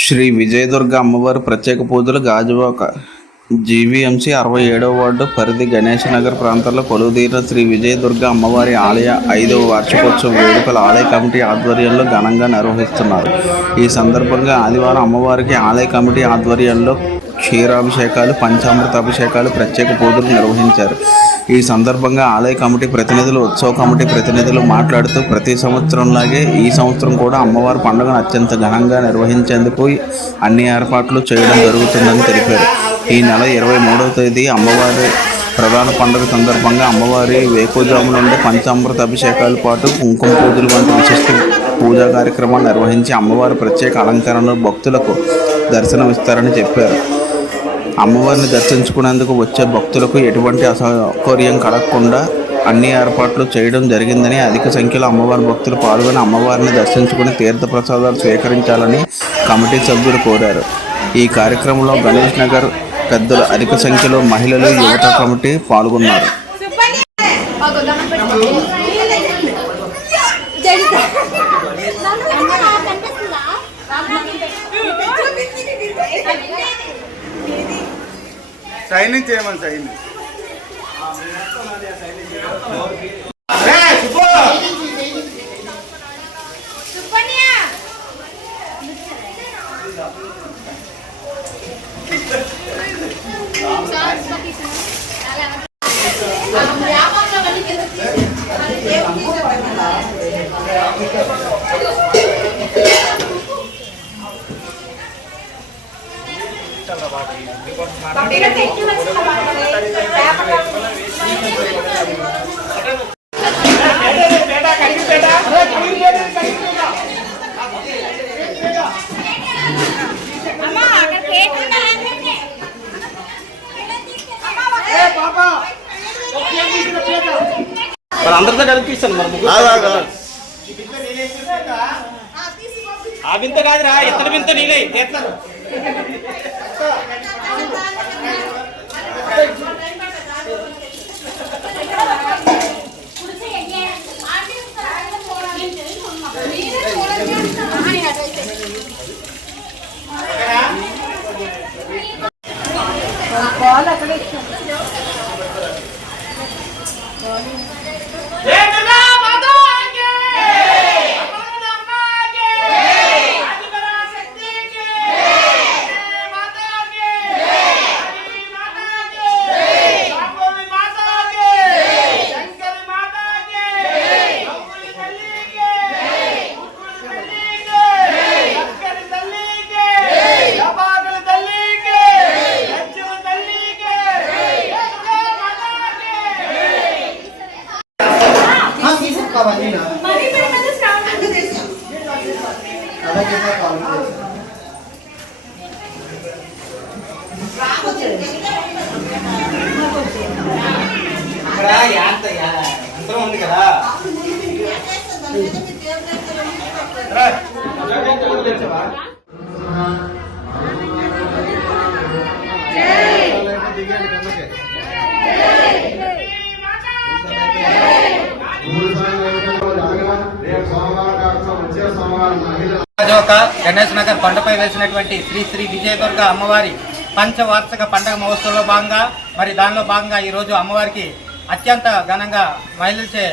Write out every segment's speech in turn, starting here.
శ్రీ విజయదుర్గ అమ్మవారి ప్రత్యేక పూజలు గాజువాక జీవీఎంసీ 67వ వార్డు పరిధి గణేష్ నగర్ ప్రాంతాల్లో కొలువుదీరిన శ్రీ విజయదుర్గ అమ్మవారి ఆలయ 5వ వార్షికోత్సవ వేడుకలు ఆలయ కమిటీ ఆధ్వర్యంలో ఘనంగా నిర్వహిస్తున్నారు. ఈ సందర్భంగా ఆదివారం అమ్మవారికి ఆలయ కమిటీ ఆధ్వర్యంలో క్షీరాభిషేకాలు, పంచామృత అభిషేకాలు, ప్రత్యేక పూజలు నిర్వహించారు. ఈ సందర్భంగా ఆలయ కమిటీ ప్రతినిధులు, ఉత్సవ కమిటీ ప్రతినిధులు మాట్లాడుతూ ప్రతి సంవత్సరంలాగే ఈ సంవత్సరం కూడా అమ్మవారి పండుగను అత్యంత ఘనంగా నిర్వహించేందుకు అన్ని ఏర్పాట్లు చేయడం జరుగుతుందని తెలిపారు. ఈ నెల 23వ తేదీ అమ్మవారి ప్రధాన పండుగ సందర్భంగా అమ్మవారి వేకువజాము నుండి పంచామృత అభిషేకాల పాటు కుంకుమ పూజలు వంటి విశిష్ట పూజా కార్యక్రమాలు నిర్వహించి అమ్మవారి ప్రత్యేక అలంకరణలో భక్తులకు దర్శనమిస్తారని చెప్పారు. అమ్మవారిని దర్శించుకునేందుకు వచ్చే భక్తులకు ఎటువంటి అసౌకర్యం కలగకుండా అన్ని ఏర్పాట్లు చేయడం జరిగిందని, అధిక సంఖ్యలో అమ్మవారి భక్తులు పాల్గొని అమ్మవారిని దర్శించుకుని తీర్థ ప్రసాదాలు స్వీకరించాలని కమిటీ సభ్యులు కోరారు. ఈ కార్యక్రమంలో గణేష్ నగర్ పెద్దలు, అధిక సంఖ్యలో మహిళలు, యువత కమిటీ పాల్గొన్నారు. సైనింగ్ చేయమని సైనింగ్ అందరితో కలిపి ఇస్తాను ఆ వింత కాదురా, ఇతర వింత నీలే చేస్తాను. అందరం ఉంది కదా. గణేష్ నగర్ కొండపై వేసినటువంటి శ్రీ శ్రీ విజయదుర్గ అమ్మవారి పంచవార్షిక పండుగ మహోత్సవంలో భాగంగా దానిలో భాగంగా ఈరోజు అమ్మవారికి అత్యంత ఘనంగా మహిళలచే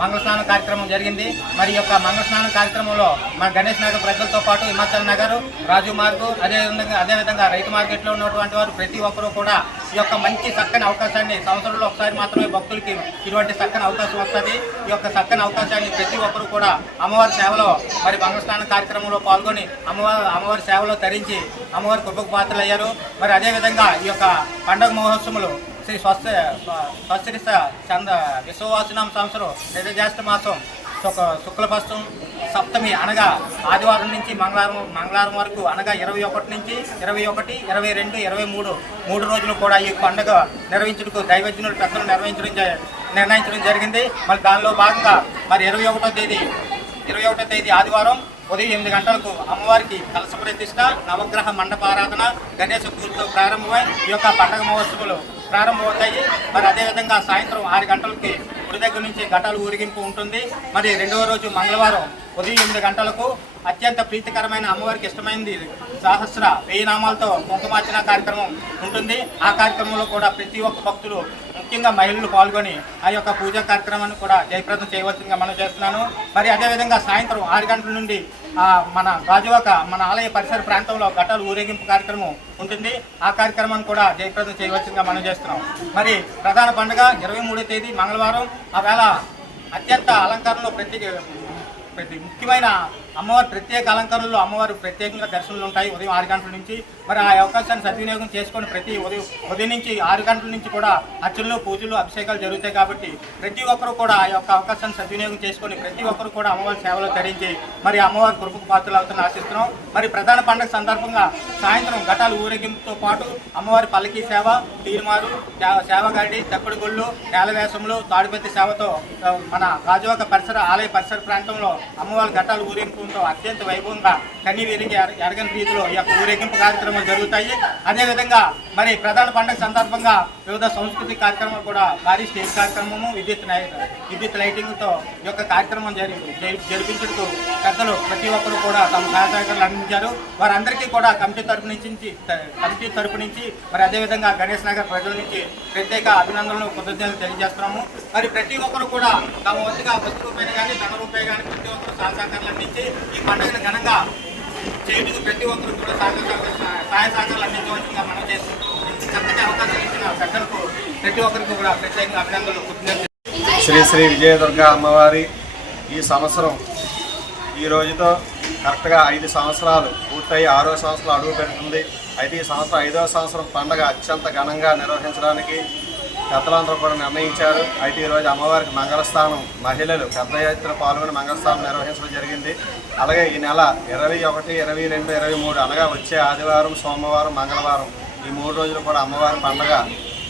మంగళస్నానం కార్యక్రమం జరిగింది. ఈ యొక్క మంగళస్నానం కార్యక్రమంలో మా గణేష్ నగర్ ప్రజలతో పాటు హిమాచల్ నగర్, రాజు మార్గు, అదేవిధంగా రైతు మార్కెట్లో ఉన్నటువంటి వారు ప్రతి ఒక్కరూ కూడా ఈ యొక్క మంచి చక్కని అవకాశాన్ని, సంవత్సరంలో ఒకసారి మాత్రమే భక్తులకి ఇటువంటి చక్కని అవకాశం వస్తుంది. ఈ యొక్క చక్కని అవకాశాన్ని ప్రతి ఒక్కరూ కూడా అమ్మవారి సేవలో మంగళస్నానం కార్యక్రమంలో పాల్గొని అమ్మవారి సేవలో తరించి అమ్మవారి కృపకు పాత్రలు అయ్యారు. అదేవిధంగా ఈ యొక్క పండుగ మహోత్సవంలో శ్రీ స్వస్తిరిత చంద విశ్వవాసినామ సంవత్సరం నిజజ్యేష్ఠ మాసం శుక్లపక్షం సప్తమి అనగా ఆదివారం నుంచి మంగళవారం వరకు అనగా 21 నుంచి 21, 22, 23 3 రోజులు కూడా ఈ పండుగ నిర్వహించుటకు దైవజ్ఞులు పెద్దలు నిర్ణయించడం జరిగింది. దానిలో భాగంగా 21వ తేదీ ఆదివారం ఉదయం 8 గంటలకు అమ్మవారికి కలశ ప్రతిష్ట, నవగ్రహ మండపారాధన, గణేశ పూజతో ప్రారంభమై ఈ యొక్క పండగ మహోత్సవాలు ప్రారంభమవుతాయి. మరి అదేవిధంగా సాయంత్రం 6 గంటలకి గుడి దగ్గర నుంచి ఘటాలు ఊరేగింపు ఉంటుంది. మరి రెండవ రోజు మంగళవారం ఉదయం 8 గంటలకు అత్యంత ప్రీతికరమైన అమ్మవారికి ఇష్టమైనది సహస్ర 1000 నామాలతో కుంకుమార్చన కార్యక్రమం ఉంటుంది. ఆ కార్యక్రమంలో కూడా ప్రతి ఒక్క భక్తులు ముఖ్యంగా మహిళలు పాల్గొని ఆ యొక్క పూజా కార్యక్రమాన్ని కూడా జయప్రదం చేయవలసిందిగా మనం చేస్తున్నాను. మరి అదేవిధంగా సాయంత్రం 6 గంటల నుండి మన గాజువాక మన ఆలయ పరిసర ప్రాంతంలో ఘటాలు ఊరేగింపు కార్యక్రమం ఉంటుంది. ఆ కార్యక్రమాన్ని కూడా జయప్రదం చేయవలసిందిగా మనం చేస్తున్నాం. మరి ప్రధాన పండుగ 23వ తేదీ మంగళవారం. ఆ వేళ అత్యంత అలంకరణలో ప్రతి ముఖ్యమైన అమ్మవారి ప్రత్యేక అలంకరణలో అమ్మవారు ప్రత్యేకంగా దర్శనాలు ఉంటాయి ఉదయం 6 గంటల నుంచి. మరి ఆ అవకాశాన్ని సద్వినియోగం చేసుకొని ప్రతి ఉదయం నుంచి 6 గంటల నుంచి కూడా అర్చనలు, పూజలు, అభిషేకాలు జరుగుతాయి. కాబట్టి ప్రతి ఒక్కరూ కూడా ఆ యొక్క అవకాశాన్ని సద్వినియోగం చేసుకొని ప్రతి ఒక్కరు కూడా అమ్మవారి సేవలో తరించి మరి అమ్మవారి కృపకు పాత్రలు అవుతారని ఆశిస్తున్నాం. మరి ప్రధాన పండుగ సందర్భంగా సాయంత్రం ఘటాలు ఊరేగింపుతో పాటు అమ్మవారి పల్లకి సేవ, తీరుమారు, సేవగాడి, తప్పుడు గుళ్ళు, నేలవేషములు, తాడిపత్రి సేవతో మన గాజువాక ఆలయ పరిసర ప్రాంతంలో అమ్మవారి ఘటాలు ఊరేగింపుతో అత్యంత వైభవంగా కన్నీ విరిగి ఎరగని రీతిలో ఈ యొక్క ఊరేగింపు కార్యక్రమాలు జరుగుతాయి. అదేవిధంగా మరి ప్రధాన పండుగ సందర్భంగా వివిధ సాంస్కృతిక కార్యక్రమాలు కూడా భారీ స్టేజ్ కార్యక్రమము, విద్యుత్ లైటింగ్తో ఈ యొక్క కార్యక్రమం జరిపించుటకు పెద్దలు ప్రతి ఒక్కరు కూడా తమ సహాయకాలు అందించారు. వారందరికీ కూడా కమిటీ తరపు నుంచి మరి అదేవిధంగా గణేష్ నగర్ ప్రజల నుంచి ప్రత్యేక అభినందనలు, కృతజ్ఞతలు తెలియజేస్తున్నాము. మరి ప్రతి ఒక్కరు కూడా తమ వంతుగా వస్తు రూపాయలు కానీ ధన రూపాయలు కానీ ప్రతి ఒక్కరు సహకారాలు అందించి ఈ పండుగను ఘనంగా చేయుటకు ప్రతి ఒక్కరు కూడా సహాయ సహకారాలు అందించవలసిందిగా మనం చేస్తున్నాం. చక్కటి అవకాశం ఇచ్చిన పెద్దలకు ప్రతి ఒక్కరికి కూడా ప్రత్యేకంగా అభినందనలు, కృతజ్ఞతలు. శ్రీ శ్రీ విజయదుర్గా అమ్మవారి ఈ సంవత్సరం ఈ రోజుతో కరెక్ట్గా 5 సంవత్సరాలు పూర్తయి 6వ సంవత్సరం అడుగు పెడుతుంది. అయితే ఈ సంవత్సరం 5వ సంవత్సరం పండుగ అత్యంత ఘనంగా నిర్వహించడానికి పెద్దలందరూ కూడా నిర్ణయించారు. అయితే ఈరోజు అమ్మవారికి మంగళస్థానం మహిళలు పెద్ద ఎత్తున పాల్గొని మంగళస్థానం నిర్వహించడం జరిగింది. అలాగే ఈ నెల 21, 22, 23 అనగా వచ్చే ఆదివారం, సోమవారం, మంగళవారం ఈ 3 రోజులు కూడా అమ్మవారి పండుగ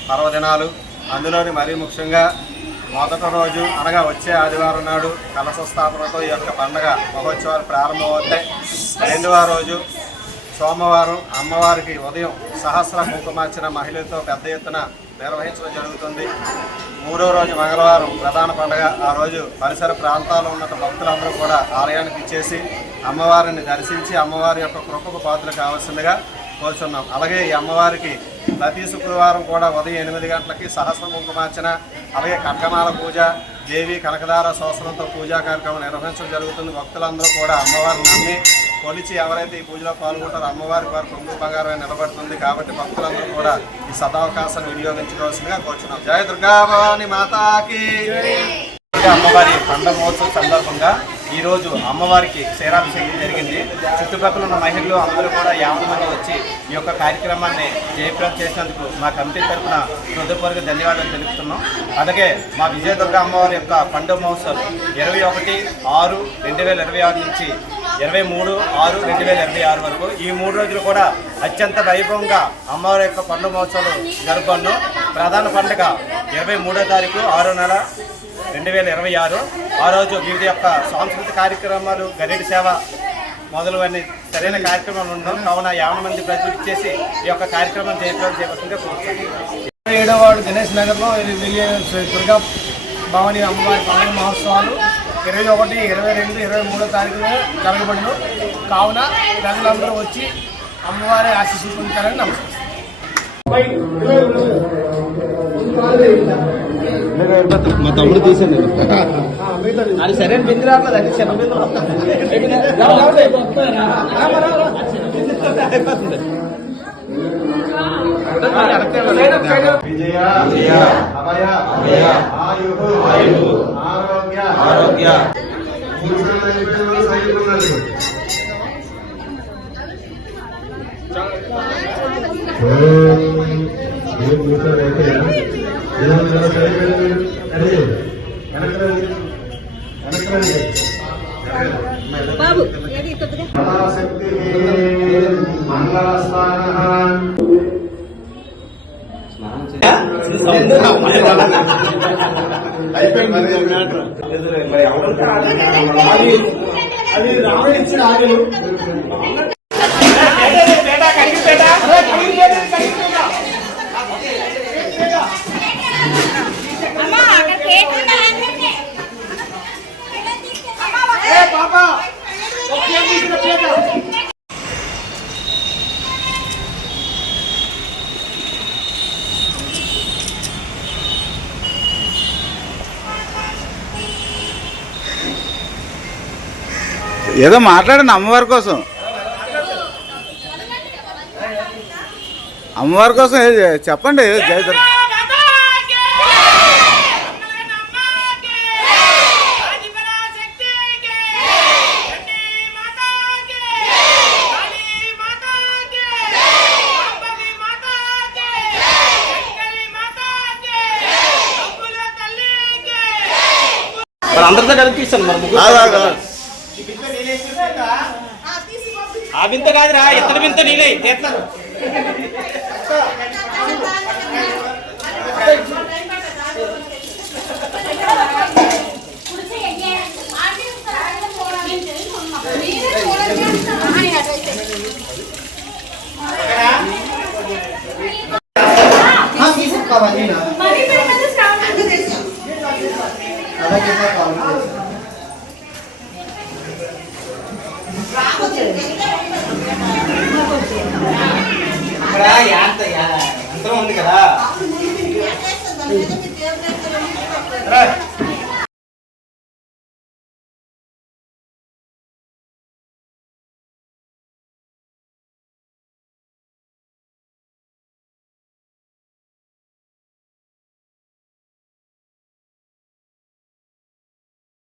పర్వదినాలు. అందులోని మరీ ముఖ్యంగా మొదటి రోజు అనగా వచ్చే ఆదివారం నాడు కలశ స్థాపనతో ఈ యొక్క పండుగ మహోత్సవాలు ప్రారంభమవుతాయి. రెండవ రోజు సోమవారం అమ్మవారికి ఉదయం సహస్ర కుంకుమార్చన మహిళలతో పెద్ద ఎత్తున నిర్వహించడం జరుగుతుంది. 3వ రోజు మంగళవారం ప్రధాన పండుగ. ఆ రోజు పరిసర ప్రాంతాల్లో ఉన్న భక్తులందరూ కూడా ఆలయానికి ఇచ్చేసి అమ్మవారిని దర్శించి అమ్మవారి యొక్క కృపకు పాత్రలు కావాల్సిందిగా కోరుచున్నాం. అలాగే ఈ అమ్మవారికి ప్రతి శుక్రవారం కూడా ఉదయం 8 గంటలకి సహస్ర కుంకుమార్చన, అలాగే కనకమాల పూజ, దేవి కనకదార శోసనంతో పూజా కార్యక్రమం నిర్వహించడం జరుగుతుంది. భక్తులందరూ కూడా అమ్మవారిని నమ్మి కొలిచి ఎవరైతే ఈ పూజలో పాల్గొంటారో అమ్మవారికి వారి కొంగు బంగారమే నిలబడుతుంది. కాబట్టి భక్తులందరూ కూడా ఈ సదావకాశాన్ని వినియోగించుకోవాల్సిందిగా కోరుచున్నాం. జయ దుర్గా భవాని మాతాకి. అమ్మవారి పండుగ మహోత్సవం సందర్భంగా ఈరోజు అమ్మవారికి క్షీరాభిషేకం జరిగింది. చుట్టుపక్కల ఉన్న మహిళలు అందరూ కూడా 50 మంది వచ్చి ఈ యొక్క కార్యక్రమాన్ని జయప్రదం చేసినందుకు మా కమిటీ తరఫున హృదయపూర్వక ధన్యవాదాలు తెలుపుతున్నాం. అలాగే మా విజయదుర్గ అమ్మవారి యొక్క పండుగ మహోత్సవం 21/6/2026 నుంచి 23/6/2026 వరకు ఈ 3 రోజులు కూడా అత్యంత వైభవంగా అమ్మవారి యొక్క పండుగ మహోత్సవాలు జరుపుకున్నాం. ప్రధాన పండుగ 23వ తారీఖు 6వ నెల 2026. ఆ రోజు వివిధ యొక్క సాంస్కృతిక కార్యక్రమాలు, గరిడి సేవ మొదలువన్నీ సరైన కార్యక్రమాలు ఉండడం కావున 50 మంది ప్రజలు ఇచ్చేసి ఈ యొక్క కార్యక్రమం చేయవలసిందిగా కోరుతున్నాం. 27వ వార్డు గణేష్ నగర్లో దుర్గా భవాని అమ్మవారి పండుగ మహోత్సవాలు 21, 22, 23వ తారీఖున జరగబడిన కావున ప్రజలందరూ వచ్చి అమ్మవారి ఆశీస్సులు పొందుతారని నమస్కారం. మా తమ్ముడు తీసాను అది సరైన బిందు రావట్లేదు, అది చిన్న బిందు విజయ అభయ ఆయు ఆరోగ్య బాబు ఏది కొద్దిగా అయిపోయింది. ఏదో మాట్లాడండి అమ్మవారి కోసం. అమ్మవారి కోసం చెప్పండి. జై దుర్గా. అందరితో కలిపి ఇస్తాను మరి ఆ వింత కాదురా, ఇతర వింత నీలే చేస్తారు. ఇక్కడ యంత్రం ఉంది కదా.